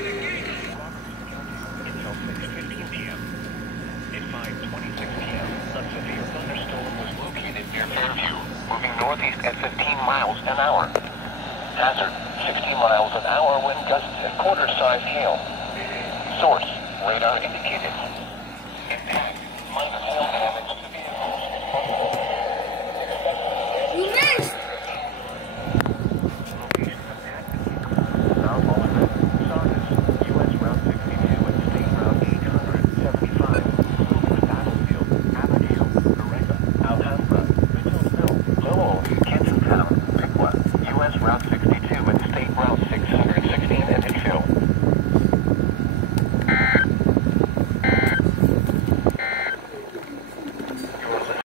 Until 6:15 p.m. At 5:26 p.m., a severe thunderstorm was located near Fairview, moving northeast at 15 miles an hour. Hazard, 60 miles an hour wind gusts and quarter-sized hail. Source, radar indicated.